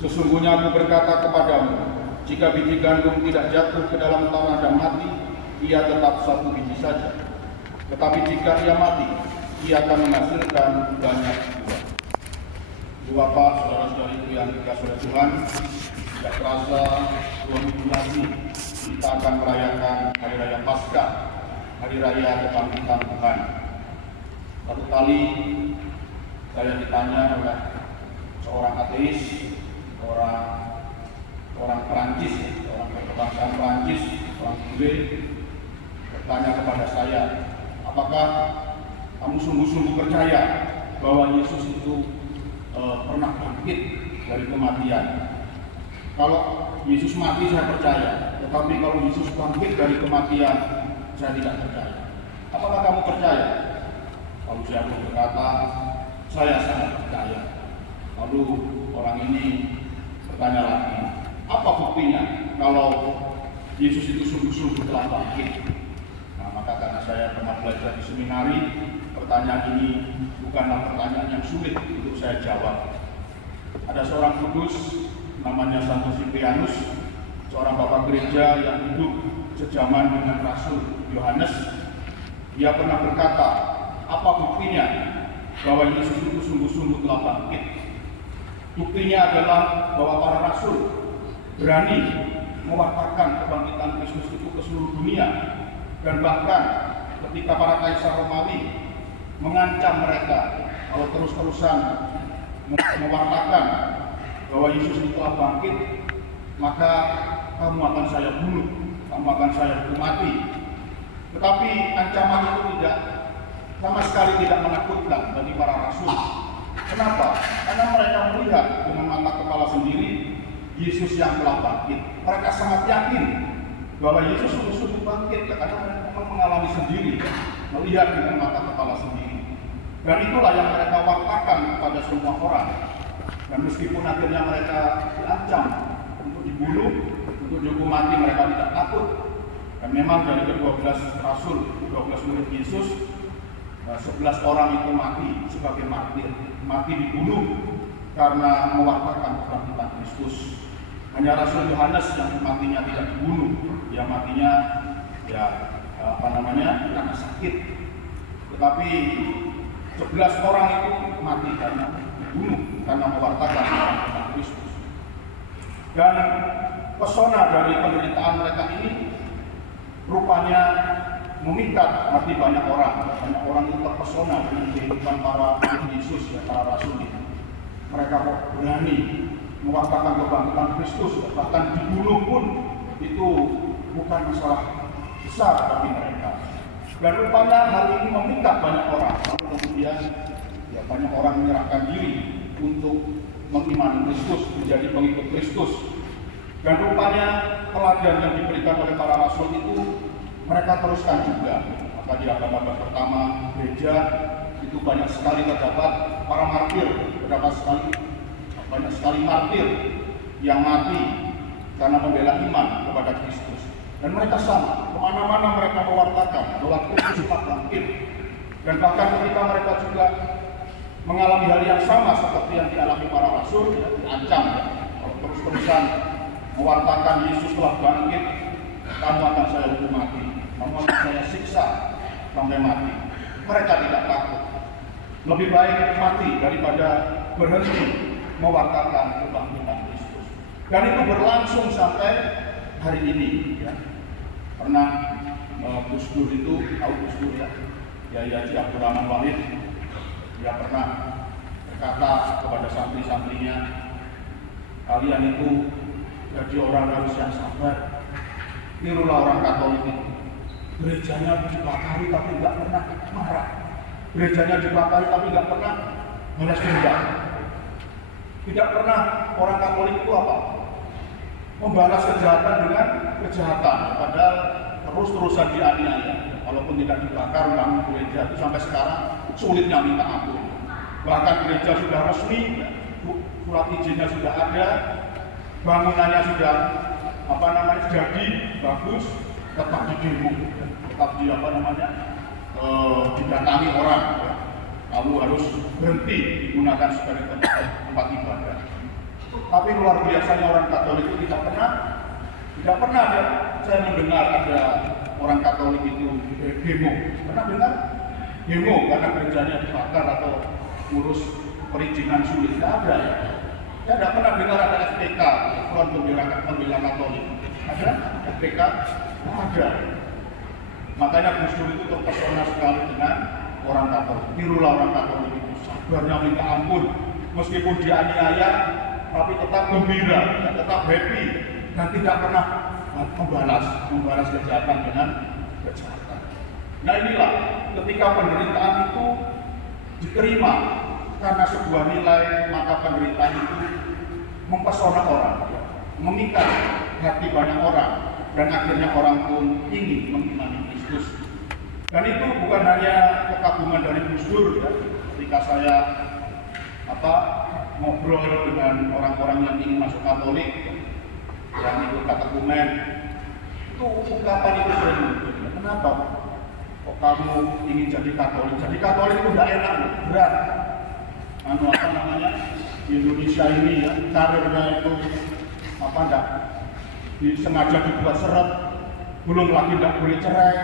Sesungguhnya aku berkata kepadamu, jika biji gandum tidak jatuh ke dalam tanah dan mati, ia tetap satu biji saja. Tetapi jika ia mati, ia akan menghasilkan banyak buah. Ibu Bapak, saudara-saudariku yang dikasihi oleh Tuhan, tidak terasa 2 minggu lagi kita akan merayakan Hari Raya Paskah, Hari Raya Kebangkitan Tuhan. Satu kali saya ditanya oleh seorang ateis, orang Perancis, orang berkebangsaan Perancis, orang bule, bertanya kepada saya, apakah kamu sungguh-sungguh percaya bahwa Yesus itu pernah bangkit dari kematian? Kalau Yesus mati saya percaya, tetapi kalau Yesus bangkit dari kematian saya tidak percaya. Apakah kamu percaya? Lalu saya pun berkata, saya sangat percaya. Lalu orang ini bertanya lagi, apa buktinya kalau Yesus itu sungguh-sungguh telah bangkit? Nah, maka karena saya pernah belajar di seminari, pertanyaan ini bukanlah pertanyaan yang sulit untuk saya jawab. Ada seorang kudus namanya Santo Siprianus, seorang bapak gereja yang hidup sejaman dengan Rasul Yohanes. Dia pernah berkata, apa buktinya bahwa Yesus itu sungguh-sungguh telah bangkit? Buktinya adalah bahwa para rasul berani mewartakan kebangkitan Kristus itu ke seluruh dunia, dan bahkan ketika para kaisar Romawi mengancam mereka kalau terus-terusan mewartakan bahwa Yesus itu telah bangkit, maka kamu akan saya bunuh, kamu akan saya hukum mati. Tetapi ancaman itu sama sekali tidak menakutkan bagi para rasul. Kenapa? Karena mereka melihat dengan mata kepala sendiri Yesus yang telah bangkit. Mereka sangat yakin bahwa Yesus sungguh-sungguh bangkit, karena mereka mengalami sendiri, melihat dengan mata kepala sendiri. Dan itulah yang mereka wartakan kepada semua orang. Dan meskipun akhirnya mereka diancam untuk dibunuh, untuk dihukum mati, mereka tidak takut. Dan memang dari ke-12 rasul, 12 murid Yesus, 11 orang itu mati sebagai martir, mati dibunuh karena mewartakan kebangkitan Kristus. Hanya Rasul Yohanes yang matinya tidak dibunuh, dia matinya karena sakit. Tetapi 11 orang itu mati karena dibunuh, karena mewartakan kebangkitan Kristus. Dan pesona dari penderitaan mereka ini rupanya memikat hati banyak orang. Banyak orang itu terpesona dengan kehidupan para Yesus, para rasul ini. Mereka berani mewartakan kebangkitan Kristus, bahkan dibunuh pun itu bukan masalah besar bagi mereka. Dan rupanya hal ini memikat banyak orang. Lalu kemudian banyak orang menyerahkan diri untuk mengimani Kristus, menjadi pengikut Kristus. Dan rupanya teladan yang diberikan oleh para rasul itu mereka teruskan juga. Maka di abad-abad pertama gereja itu banyak sekali terdapat para martir, banyak sekali martir yang mati karena membela iman kepada Kristus. Dan mereka sama, kemana-mana mereka mewartakan bahwa Kristus telah bangkit. Dan bahkan ketika mereka juga mengalami hal yang sama seperti yang dialami para rasul, diancam, kalau terus-terusan mewartakan Yesus telah bangkit, kamu akan saya hukum mati, kamu akan saya siksa sampai mati. Mereka tidak takut. Lebih baik mati daripada berhenti mewartakan kebangkitan Kristus. Dan itu berlangsung sampai hari ini. Ya. Pernah Gus Dur itu, tahu Gus Dur ya, Yai Haji Abdurrahman Wahid, dia pernah berkata kepada santri-santrinya, kalian itu jadi orang harus yang sabar. Tirulah orang Katolik itu. Gerejanya dibakari tapi nggak pernah marah. Gerejanya dibakari tapi nggak pernah balas dendam. Tidak pernah orang Katolik itu apa? Membalas kejahatan dengan kejahatan. Padahal terus-terusan dianiaya. Walaupun tidak dibakar, bangun gereja itu sampai sekarang sulitnya minta ampun. Bahkan gereja sudah resmi, surat izinnya sudah ada, bangunannya sudah jadi bagus, tetap didemo, tetap didatangi orang. Lalu harus berhenti digunakan sebagai tempat ibadah. Tapi luar biasanya orang Katolik itu tidak pernah ada saya mendengar ada orang Katolik itu demo. Pernah dengar? Demo karena gerejanya dibakar atau ngurus perizinan sulit. Tidak ada ya. Saya tidak pernah dengar ada FPK, Front Pembela Katolik. Ada FPK? Tidak ada. Makanya Gus Dur itu terpesona sekali dengan orang Katolik. Tirulah orang Katolik itu, sabarnya minta ampun. Meskipun dianiaya, tapi tetap gembira, dan tetap happy, dan tidak pernah membalas kejahatan dengan kejahatan. Nah inilah ketika penderitaan itu diterima karena sebuah nilai, maka penderitaan itu mempesona orang, memikat hati banyak orang, dan akhirnya orang pun ingin mengimani Kristus. Dan itu bukan hanya kekaguman dari Gus Dur ya. Ketika saya ngobrol dengan orang-orang yang ingin masuk Katolik, yang ikut katekumen, itu ungkapan itu sering muncul. Kenapa? Kok kamu ingin jadi Katolik? Jadi Katolik itu tidak enak, berat. Di Indonesia ini ya, karirnya itu enggak disengaja dibuat seret, belum lagi tidak boleh cerai,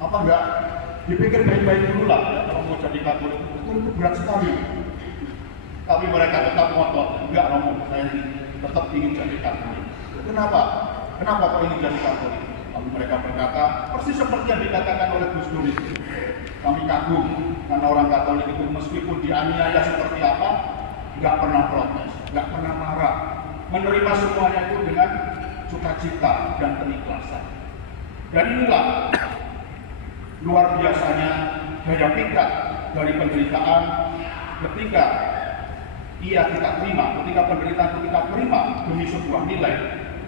enggak dipikir baik-baik dulu lah ya, kalau mau jadi Katolik itu berat sekali. Tapi mereka tetap ngotot, enggak Romo, saya tetap ingin jadi Katolik. Kenapa? Kenapa kok ingin jadi Katolik? Lalu mereka berkata, persis seperti yang dikatakan oleh Gus Dur itu. Kami kagum karena orang Katolik itu meskipun dianiaya seperti apa, enggak pernah protes, enggak pernah marah, menerima semuanya itu dengan sukacita dan keikhlasan. Dan inilah luar biasanya daya pikat dari penderitaan ketika ia kita terima, ketika penderitaan itu kita terima demi sebuah nilai,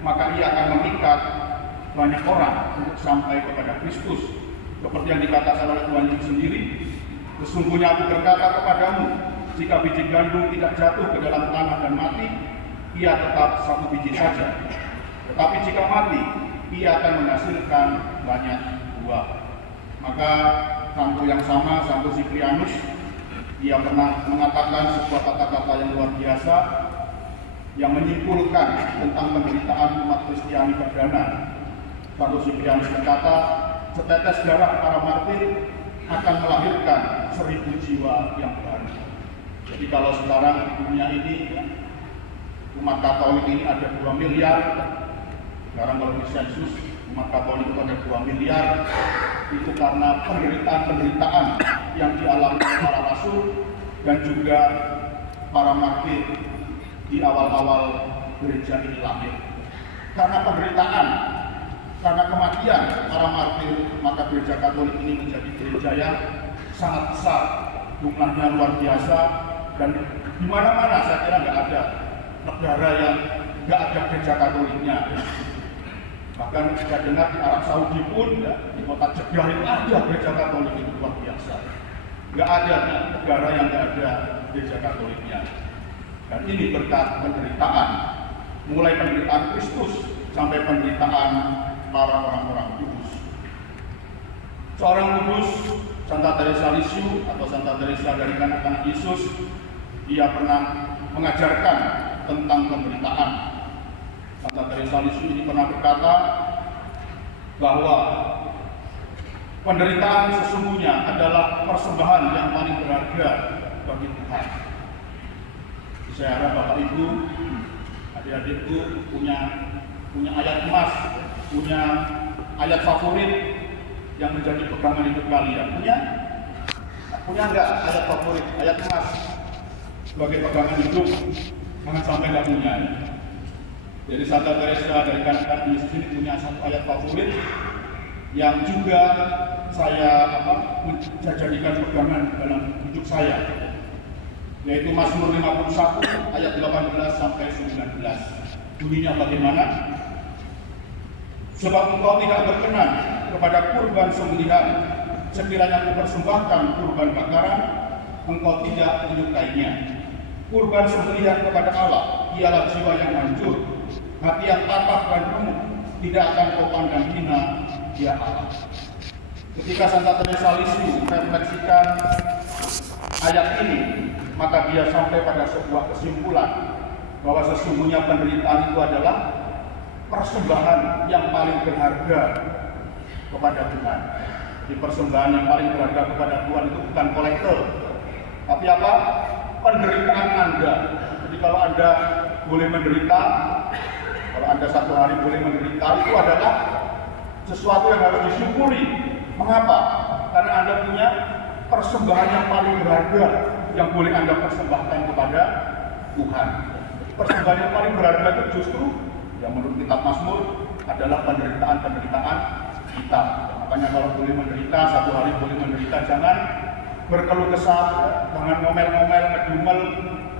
maka ia akan memikat banyak orang untuk sampai kepada Kristus. Seperti yang dikatakan oleh Tuhan Yesus sendiri, sesungguhnya aku berkata kepadamu, jika biji gandum tidak jatuh ke dalam tanah dan mati, ia tetap satu biji saja. Tetapi jika mati, ia akan menghasilkan banyak buah. Maka Santo yang sama, Santo Siprianus, ia pernah mengatakan sebuah kata-kata yang luar biasa yang menyimpulkan tentang penderitaan umat Kristiani perdana. Santo Siprianus berkata, setetes darah para martir akan melahirkan 1000 jiwa yang baru. Jadi kalau sekarang di dunia ini umat Katolik ini ada 2 miliar, sekarang kalau di sensus umat Katolik itu ada 2 miliar, itu karena penderitaan-penderitaan yang dialami oleh para rasul dan juga para martir di awal-awal gereja ini lahir. Karena penderitaan, karena kematian para martir, maka gereja Katolik ini menjadi gereja yang sangat besar, jumlahnya luar biasa, dan di mana-mana saya kira nggak ada negara yang nggak ada gereja Katoliknya. Bahkan saya dengar di Arab Saudi pun, ya, di kota Jeddah itu ada gereja Katolik, itu luar biasa. Nggak ada negara yang nggak ada gereja Katoliknya. Dan ini berkat penderitaan, mulai penderitaan Kristus sampai penderitaan para orang-orang kudus. Seorang kudus, Santa Teresa Lisieux atau Santa Teresa dari kanak-kanak Yesus, dia pernah mengajarkan tentang penderitaan. Santa Teresa Lisieux ini pernah berkata bahwa penderitaan sesungguhnya adalah persembahan yang paling berharga bagi Tuhan. Saya harap Bapak Ibu, adik-adikku punya ayat emas, punya ayat favorit yang menjadi pegangan hidup kalian. Punya enggak ayat favorit, ayat emas sebagai pegangan hidup? Jangan sampai enggak punya. Jadi Santa Teresa dari kanak-kanak Yesus ini punya satu ayat favorit yang juga saya jadikan pegangan dalam hidup saya, yaitu Mazmur 51 ayat 18 sampai 19. Bunyinya bagaimana? Sebab engkau tidak berkenan kepada kurban sembelihan, sekiranya aku persembahkan kurban bakaran, engkau tidak menyukainya. Kurban sembelihan kepada Allah ialah jiwa yang hancur, hati yang patah dan remuk, tidak akan kau pandang hina, dia Allah. Ketika Santa Teresa Lisieux merefleksikan ayat ini, maka dia sampai pada sebuah kesimpulan bahwa sesungguhnya penderitaan itu adalah persembahan yang paling berharga kepada Tuhan. Jadi persembahan yang paling berharga kepada Tuhan itu bukan kolektor, tapi apa? Penderitaan Anda. Jadi kalau Anda boleh menderita, kalau Anda satu hari boleh menderita, itu adalah sesuatu yang harus disyukuri. Mengapa? Karena Anda punya persembahan yang paling berharga yang boleh Anda persembahkan kepada Tuhan. Persembahan yang paling berharga itu justru yang menurut kitab Mazmur adalah penderitaan-penderitaan kita. Makanya kalau boleh menderita, satu hari boleh menderita, jangan berkeluh kesah, jangan ngomel-ngomel, ngedumel,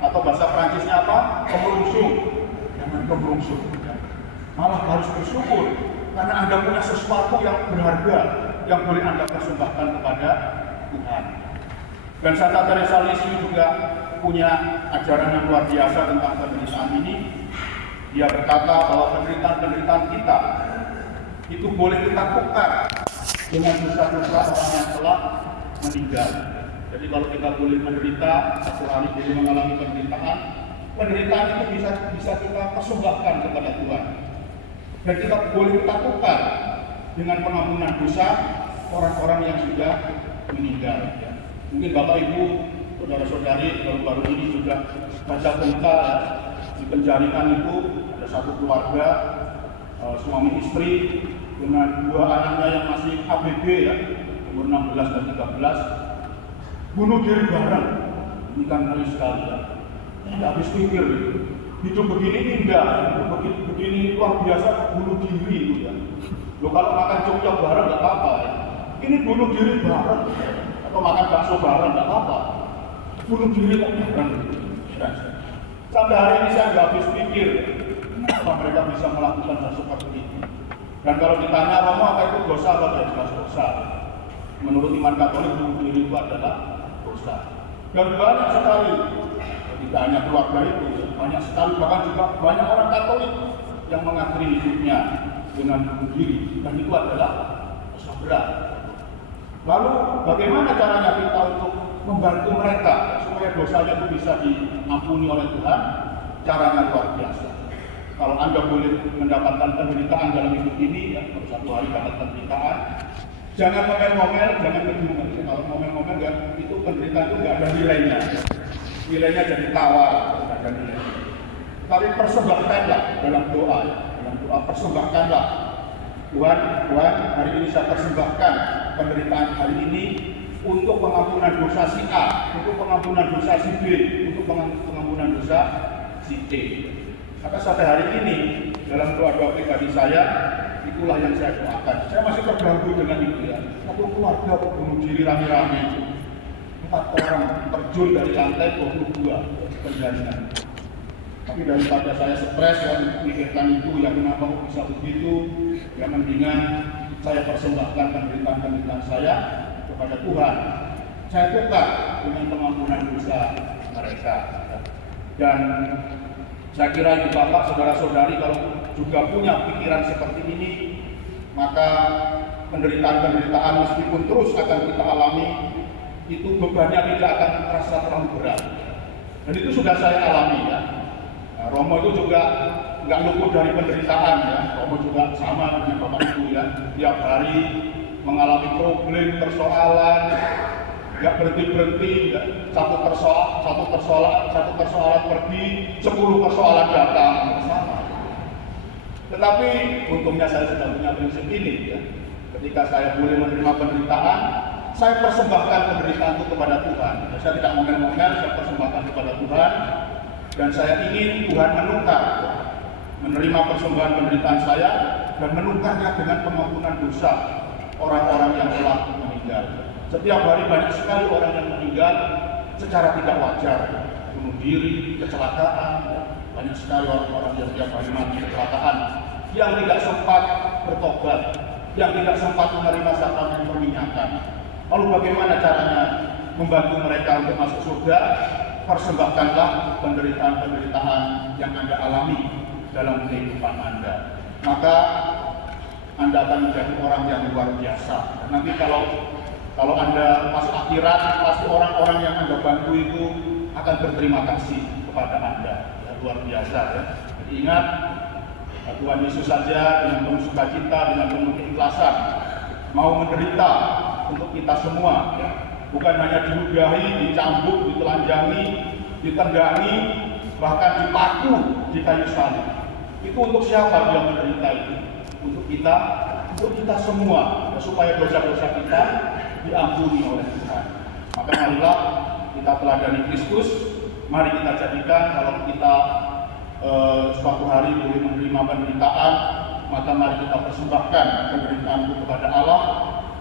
atau bahasa Prancisnya apa? Kemerungsung. Jangan kemerungsung. Malah harus bersyukur karena Anda punya sesuatu yang berharga yang boleh Anda persembahkan kepada Tuhan. Dan Santa Teresa Lisieux juga punya ajaran yang luar biasa tentang penderitaan ini. Dia berkata bahwa penderitaan-penderitaan kita itu boleh kita tukar dengan dosa-dosa orang yang telah meninggal. Jadi kalau kita boleh menderita, satu hari boleh mengalami penderitaan, penderitaan itu bisa kita persembahkan kepada Tuhan. Dan kita boleh kita tukar dengan pengampunan dosa orang-orang yang sudah meninggal. Mungkin Bapak Ibu, saudara-saudari baru-baru ini juga baca berita di Penjaringan itu ada satu keluarga suami istri dengan dua anaknya yang masih ABG ya, umur 16 dan 13, bunuh diri bareng. Ini kan ngeri sekali ya. Tidak habis pikir gitu. Hidup begini indah, hidup begini luar biasa, bunuh diri itu ya. Loh kalau makan coklat bareng nggak apa-apa ya. Ini bunuh diri bareng, atau makan bakso bareng nggak apa-apa. Bunuh diri kok bareng. Sampai hari ini saya nggak habis pikir, kenapa mereka bisa melakukan hal seperti itu. Dan kalau ditanya Romo apa itu dosa atau tidak dosa, menurut iman Katolik bunuh diri itu adalah dosa. Dan banyak sekali, tidak hanya keluarga itu, banyak sekali bahkan juga banyak orang Katolik yang mengakhiri hidupnya dengan bunuh diri, dan itu adalah dosa berat. Lalu bagaimana caranya kita untuk membantu mereka supaya dosanya itu bisa diampuni oleh Tuhan? Caranya luar biasa. Kalau Anda boleh mendapatkan penderitaan dalam hidup ini, ya, kalau satu hari dapat penderitaan, jangan ngomel-ngomel, jangan ngedumel. Kalau ngomel-ngomel, itu penderitaan itu nggak ada nilainya. Nilainya jadi tawar, nggak ada nilainya. Tapi persembahkanlah dalam doa, ya. Dalam doa persembahkanlah. Tuhan, hari ini saya persembahkan penderitaan hari ini untuk pengampunan dosa si A, untuk pengampunan dosa si B, untuk pengampunan dosa si D. Maka sampai hari ini dalam doa-doa pribadi saya, itulah yang saya doakan. Saya masih terganggu dengan itu ya. Satu keluarga bunuh diri rame-rame, 4 orang terjun dari lantai 22 Penjaringan. Tapi daripada saya stres ya memikirkan itu, yang kenapa kok bisa begitu, ya mendingan saya persembahkan penderitaan-penderitaan saya kepada Tuhan. Saya tukar dengan pengampunan dosa mereka. Dan saya kira itu Bapak, saudara-saudari kalau juga punya pikiran seperti ini, maka penderitaan-penderitaan meskipun terus akan kita alami, itu bebannya tidak akan terasa terlalu berat. Dan itu sudah saya alami ya. Nah, Romo itu juga nggak luput dari penderitaan ya. Romo juga sama dengan Bapak Ibu ya. Tiap hari mengalami problem, persoalan, nggak berhenti-berhenti ya. Satu persoalan pergi, 10 persoalan datang bersama. Tetapi untungnya saya sudah punya prinsip ini ya. Ketika saya boleh menerima penderitaan, saya persembahkan penderitaan itu kepada Tuhan. Saya tidak ngomel-ngomel, saya persembahkan kepada Tuhan. Dan saya ingin Tuhan menukar, menerima persembahan penderitaan saya dan menukarnya dengan pengampunan dosa orang-orang yang telah meninggal. Setiap hari banyak sekali orang yang meninggal secara tidak wajar, bunuh diri, kecelakaan. Banyak sekali orang-orang yang setiap hari mati kecelakaan, yang tidak sempat bertobat, yang tidak sempat menerima sakramen perminyakan. Lalu bagaimana caranya membantu mereka untuk masuk surga? Persembahkanlah penderitaan-penderitaan yang Anda alami dalam kehidupan Anda. Maka Anda akan menjadi orang yang luar biasa. Nanti kalau Anda pas akhirat, pasti orang-orang yang Anda bantu itu akan berterima kasih kepada Anda. luar biasa ya. Jadi ingat, Tuhan Yesus saja dengan penuh sukacita, dengan penuh keikhlasan mau menderita untuk kita semua ya. Bukan hanya diludahi, dicambuk, ditelanjangi, ditendang, bahkan dipaku di kayu salib. Itu untuk siapa dia menderita itu? Untuk kita semua ya, supaya dosa-dosa kita diampuni oleh Tuhan. Maka marilah kita teladani Kristus. Mari kita jadikan kalau kita suatu hari boleh menerima penderitaan, maka mari kita persembahkan penderitaan itu kepada Allah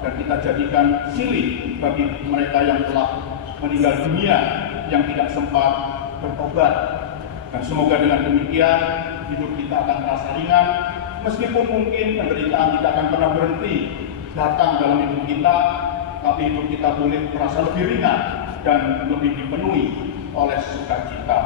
dan kita jadikan silih bagi mereka yang telah meninggal dunia yang tidak sempat bertobat. Dan semoga dengan demikian hidup kita akan terasa ringan, meskipun mungkin penderitaan tidak akan pernah berhenti datang dalam hidup kita, tapi hidup kita boleh terasa lebih ringan dan lebih dipenuhi oleh sukacita.